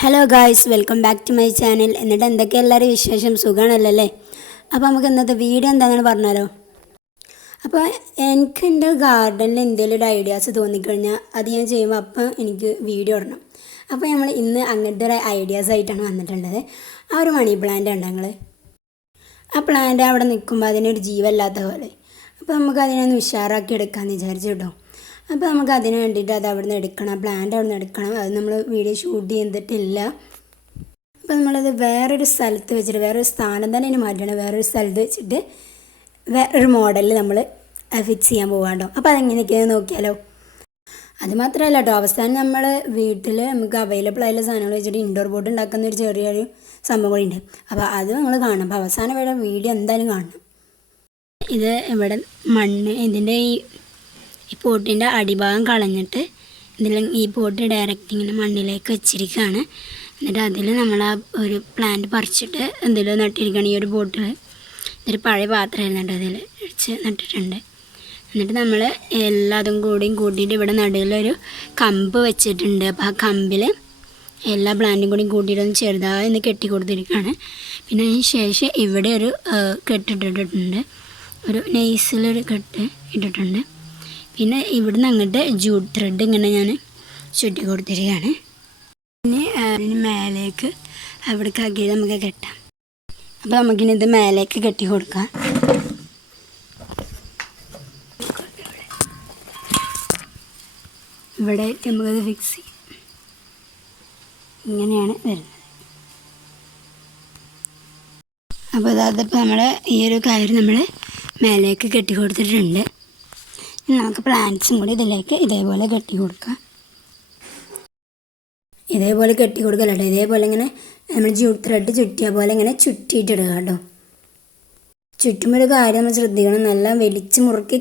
Hello guys, welcome back to my channel. എന്നിട്ട് എന്തൊക്കെ എല്ലാവരും വിശേഷം? സുഖമാണല്ലേ? അപ്പോൾ നമുക്ക് ഇന്നത്തെ വീഡിയോ എന്താണെന്ന് പറഞ്ഞാലോ. അപ്പോൾ എനിക്ക് എൻ്റെ ഗാർഡനിൽ എന്തെങ്കിലും ഒരു ഐഡിയാസ് തോന്നിക്കഴിഞ്ഞാൽ അത് ഞാൻ ചെയ്യുമ്പോൾ അപ്പം എനിക്ക് വീഡിയോ ഇടണം. അപ്പോൾ നമ്മൾ ഇന്ന് അങ്ങനത്തെ ഒരു ഐഡിയാസ് ആയിട്ടാണ് വന്നിട്ടുള്ളത്. ആ ഒരു മണി പ്ലാന്റ് ഉണ്ട് ഞങ്ങൾ. ആ പ്ലാന്റ് അവിടെ നിൽക്കുമ്പോൾ അതിനൊരു ജീവല്ലാത്ത പോലെ. അപ്പോൾ നമുക്ക് അതിനൊന്ന് ഉഷാറാക്കി എടുക്കാമെന്ന് വിചാരിച്ചു കേട്ടോ. അപ്പോൾ നമുക്ക് അതിന് വേണ്ടിയിട്ട് അത് അവിടെ നിന്ന് എടുക്കണം, പ്ലാന്റ് അവിടെ നിന്ന് എടുക്കണം. അത് നമ്മൾ വീഡിയോ ഷൂട്ട് ചെയ്തിട്ടില്ല. അപ്പോൾ നമ്മളത് വേറൊരു സ്ഥലത്ത് വെച്ചിട്ട്, വേറൊരു സ്ഥാനം തന്നെ ഇനി മാറ്റണം. വേറൊരു സ്ഥലത്ത് വെച്ചിട്ട് വേറൊരു മോഡലിൽ നമ്മൾ ഫിക്സ് ചെയ്യാൻ പോകാണ്ടോ. അപ്പോൾ അതെങ്ങനെയൊക്കെയാണെന്ന് നോക്കിയാലോ. അത് മാത്രമല്ല കേട്ടോ, അവസാനം നമ്മൾ വീട്ടിൽ നമുക്ക് അവൈലബിൾ ആയുള്ള സാധനങ്ങൾ വെച്ചിട്ട് ഇൻഡോർ ബോട്ട് ഉണ്ടാക്കുന്ന ഒരു ചെറിയൊരു സംഭവം കൂടി ഉണ്ട്. അപ്പോൾ അത് നിങ്ങൾ കാണണം. അപ്പോൾ അവസാനം ഇവിടെ വീഡിയോ എന്തായാലും കാണണം. ഇത് ഇവിടെ മണ്ണ്, ഇതിൻ്റെ ഈ പോട്ടിൻ്റെ അടിഭാഗം കളഞ്ഞിട്ട് ഈ പോട്ട് ഡയറക്റ്റ് ഇങ്ങനെ മണ്ണിലേക്ക് വെച്ചിരിക്കുകയാണ്. എന്നിട്ട് അതിൽ നമ്മൾ ആ ഒരു പ്ലാന്റ് പറിച്ചിട്ട് എന്തെങ്കിലും നട്ടിരിക്കുകയാണ്. ഈ ഒരു ബോട്ടിൽ ഇതൊരു പഴയ പാത്രമായിരുന്നു കേട്ടോ, അതിൽ വെച്ച് നട്ടിട്ടുണ്ട്. എന്നിട്ട് നമ്മൾ എല്ലാതും കൂട്ടിയിട്ട് ഇവിടെ നടുവിലൊരു കമ്പ് വെച്ചിട്ടുണ്ട്. അപ്പോൾ ആ കമ്പിൽ എല്ലാ പ്ലാന്റും കൂട്ടിയിട്ടൊന്ന് ചെറുതായി ഒന്ന് കെട്ടി കൊടുത്തിരിക്കുകയാണ്. പിന്നെ അതിന് ശേഷം ഇവിടെ ഒരു കെട്ടിട്ടിട്ടുണ്ട്, ഒരു നൈസിലൊരു കെട്ട് ഇട്ടിട്ടുണ്ട്. പിന്നെ ഇവിടുന്ന് അങ്ങോട്ട് ജൂട്ട് ത്രെഡ് ഇങ്ങനെ ഞാൻ ചുറ്റി കൊടുത്തിരിക്കുകയാണ്. പിന്നെ അതിന് മേലേക്ക് അവിടേക്ക് ആക്കിയത് നമുക്ക് കെട്ടാം. അപ്പോൾ നമുക്കിനി ഇത് മേലേക്ക് കെട്ടി കൊടുക്കാം. ഇവിടെ നമുക്കത് ഫിക്സ് ചെയ്യാം. ഇങ്ങനെയാണ് വരുന്നത്. അപ്പോൾ അതിപ്പോൾ നമ്മൾ ഈ ഒരു കയറ് നമ്മൾ മേലേക്ക് കെട്ടി കൊടുത്തിട്ടുണ്ട്. നമുക്ക് പ്ലാന്റ്സും കൂടി ഇതിലേക്ക് ഇതേപോലെ കെട്ടി കൊടുക്കാം. ഇതേപോലെ കെട്ടി കൊടുക്കല്ലോ കേട്ടോ. ഇതേപോലെ ഇങ്ങനെ നമ്മൾ ജൂട്ട് ത്രെഡ് ചുറ്റിയ പോലെ ഇങ്ങനെ ചുറ്റിയിട്ടിടുക കേട്ടോ. ചുറ്റുമ്പോൾ ഒരു കാര്യം നമ്മൾ ശ്രദ്ധിക്കണം, നല്ല വലിച്ച് മുറുക്കി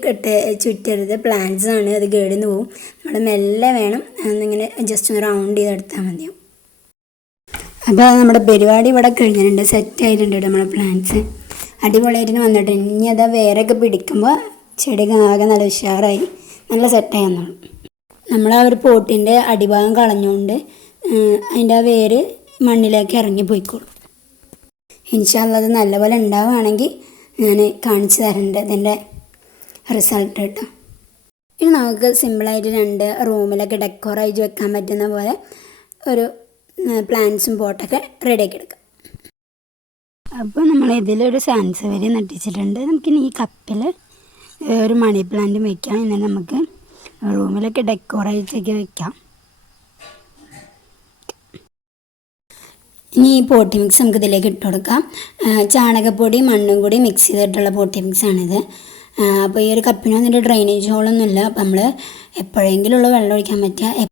ചുറ്റരുത്. പ്ലാന്റ്സ് ആണ്, അത് കേടുന്ന് പോകും. നമ്മൾ മെല്ലെ വേണം എന്നിങ്ങനെ ജസ്റ്റ് ഒന്ന് റൗണ്ട് ചെയ്തെടുത്താൽ മതിയാവും. അപ്പോൾ നമ്മുടെ പരിപാടി ഇവിടെ കഴിഞ്ഞിട്ടുണ്ട്, സെറ്റ് ആയിട്ടുണ്ട് കേട്ടോ. നമ്മുടെ പ്ലാന്റ്സ് അടിപൊളിയായിട്ട് വന്നിട്ടുണ്ട്. ഇനി അത് വേരൊക്കെ പിടിക്കുമ്പോൾ ചെടിയൊക്കെ ആകെ നല്ല ഉഷാറായി നല്ല സെറ്റായി വന്നോളും. നമ്മൾ ആ ഒരു പോട്ടിൻ്റെ അടിഭാഗം കളഞ്ഞുകൊണ്ട് അതിൻ്റെ ആ വേര് മണ്ണിലേക്ക് ഇറങ്ങി പോയിക്കോളും. ഇൻഷാ അല്ലാഹ് അത് നല്ലപോലെ ഉണ്ടാവുകയാണെങ്കിൽ ഞാൻ കാണിച്ചു തരുന്നുണ്ട് ഇതിൻ്റെ റിസൾട്ട് കേട്ടോ. ഇനി നമുക്ക് സിമ്പിളായിട്ട് 2 റൂമിലൊക്കെ ഡെക്കോറായിട്ട് വെക്കാൻ പറ്റുന്ന പോലെ ഒരു പ്ലാന്റ്സും പോട്ടൊക്കെ റെഡിയാക്കി എടുക്കാം. അപ്പോൾ നമ്മൾ ഇതിലൊരു സാൻസവേരി നട്ടിച്ചിട്ടുണ്ട്. നമുക്കിനി ഈ കപ്പിൽ ഒരു മണി പ്ലാന്റും വെക്കാം. എന്നിട്ട് നമുക്ക് റൂമിലൊക്കെ ഡെക്കോറായിട്ടൊക്കെ വെക്കാം. ഇനി ഈ പോട്ടി മിക്സ് നമുക്ക് ഇതിലേക്ക് ഇട്ട് കൊടുക്കാം. ചാണകപ്പൊടി മണ്ണും കൂടി മിക്സ് ചെയ്തിട്ടുള്ള പോട്ടി മിക്സാണിത്. അപ്പോൾ ഈ ഒരു കപ്പിന് വന്നിട്ട് ഡ്രെയിനേജ് ഹോളൊന്നുമില്ല. അപ്പോൾ നമ്മൾ എപ്പോഴെങ്കിലും ഉള്ള വെള്ളം ഒഴിക്കാൻ പറ്റുക.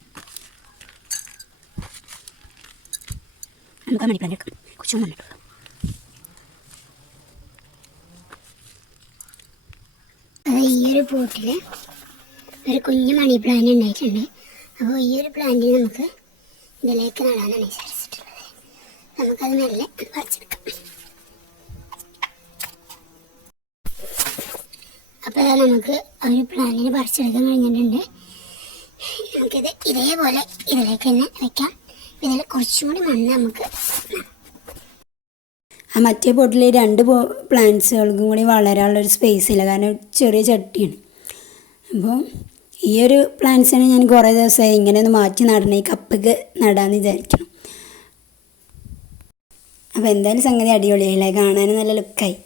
നമുക്ക് മണി പ്ലാന്റ് എടുക്കാം. കുറച്ച് മണ്ണിട്ടുള്ളൂ. ഈ ഒരു പോട്ടിൽ ഒരു കുഞ്ഞു മണി പ്ലാന്റ് ഉണ്ടായിട്ടുണ്ട്. അപ്പോൾ ഈ ഒരു പ്ലാന്റിന് നമുക്ക് ഇതിലേക്ക് നടാനാണ് വിചാരിച്ചിട്ടുള്ളത്. നമുക്കത് മെല്ലെ പറിച്ചെടുക്കാം. അപ്പോൾ നമുക്ക് ഒരു പ്ലാന്റിന് പറിച്ചെടുക്കാൻ കഴിഞ്ഞിട്ടുണ്ട്. നമുക്കിത് ഇതേപോലെ ഇതിലേക്ക് തന്നെ വയ്ക്കാം. ഇതിൽ കുറച്ചും കൂടി മണ്ണ് നമുക്ക് ആ മറ്റേ പോട്ടിൽ 2 പ്ലാന്റ്സുകൾക്കും കൂടി വളരാനുള്ളൊരു സ്പേസ് ഇല്ല, കാരണം ചെറിയ ചട്ടിയാണ്. അപ്പോൾ ഈ ഒരു പ്ലാന്റ്സിനെ ഞാൻ കുറേ ദിവസമായി ഇങ്ങനെ ഒന്ന് മാറ്റി നടണം, ഈ കപ്പൊക്കെ നടാമെന്ന് വിചാരിക്കണം. അപ്പോൾ എന്തായാലും സംഗതി അടിപൊളിയായില്ലേ, കാണാനും നല്ല ലുക്കായി.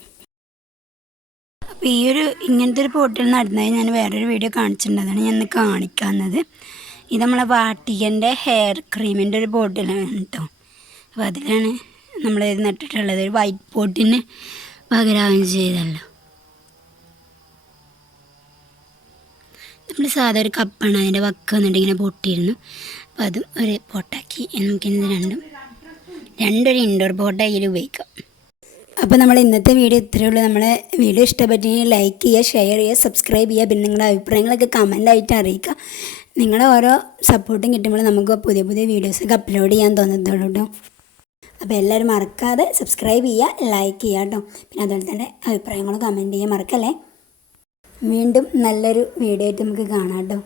അപ്പോൾ ഈ ഒരു ഇങ്ങനത്തെ ഒരു പോട്ടിൽ നടുന്നത് ഞാൻ വേറൊരു വീഡിയോ കാണിച്ചിട്ടുണ്ടായിരുന്നു, ഞാൻ ഇന്ന് കാണിക്കാവുന്നത്. ഇത് നമ്മളെ വാട്ടികൻ്റെ ഹെയർ ക്രീമിൻ്റെ ഒരു ബോട്ടിലാണ് കേട്ടോ. അപ്പോൾ അതിലാണ് നമ്മൾ നട്ടിട്ടുള്ളത്. ഒരു വൈറ്റ് പോട്ടിന് പകരാവുകയും ചെയ്തല്ലോ. നമ്മൾ സാധാ ഒരു കപ്പാണ്, അതിൻ്റെ വക്ക് വന്നിട്ട് ഇങ്ങനെ പൊട്ടിയിരുന്നു. അപ്പോൾ അതും ഒരു പോട്ടാക്കി നമുക്കിത് രണ്ടൊരു ഇൻഡോർ പോട്ടായി ഉപയോഗിക്കാം. അപ്പോൾ നമ്മൾ ഇന്നത്തെ വീഡിയോ ഇത്രയേ ഉള്ളൂ. നമ്മളെ വീഡിയോ ഇഷ്ടപ്പെട്ടെങ്കിൽ ലൈക്ക് ചെയ്യുക, ഷെയർ ചെയ്യുക, സബ്സ്ക്രൈബ് ചെയ്യുക. പിന്നെ നിങ്ങളുടെ അഭിപ്രായങ്ങളൊക്കെ കമൻ്റായിട്ട് അറിയിക്കുക. നിങ്ങളുടെ ഓരോ സപ്പോർട്ടും കിട്ടുമ്പോൾ നമുക്ക് പുതിയ വീഡിയോസൊക്കെ അപ്ലോഡ് ചെയ്യാൻ തോന്നത്തുള്ളൂ കേട്ടോ. അപ്പോൾ എല്ലാവരും മറക്കാതെ സബ്സ്ക്രൈബ് ചെയ്യുക, ലൈക്ക് ചെയ്യുക കേട്ടോ. പിന്നെ അതുപോലെ തന്നെ അഭിപ്രായങ്ങളും കമൻറ്റ് ചെയ്യാൻ മറക്കല്ലേ. വീണ്ടും നല്ലൊരു വീഡിയോ ആയിട്ട് നമുക്ക് കാണാം കേട്ടോ.